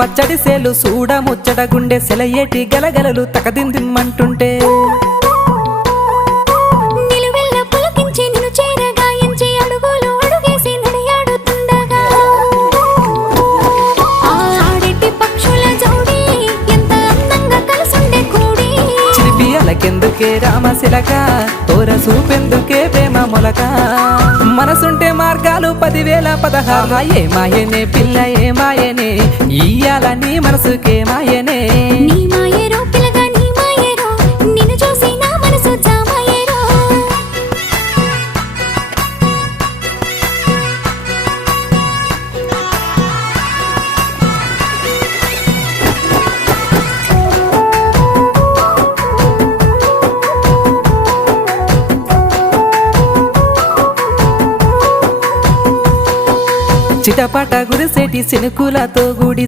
పచ్చడి సేలు సూడ ముచ్చట గుండె సెలయేటి గలగలలు తకదిందిమ్మంటుంటే నిలువెల్ల పులకించి నిన్ను చేరగాయించి అడుగులు అడుగేసి నడియాడుతుండగా ఆడేటి పక్షుల జోడి ఎంత అందంగా కలుసుండే కూడి చిలిపియలకెందుకే రామశిలక తోర సూపెందుకే ప్రేమ మొలక మనసుంటే మార్గాలు 10,016 ఏ మాయనే పిల్ల ఏ మాయనే ఇయ్యాల నీ మనసుకే మాయనే నీ మాయేరో పిల్లగా నీ మాయేరో నిన్ను చూసి నా మనసు జామాయేరో చిటపట గురిసేటి సినుకులతో గుడి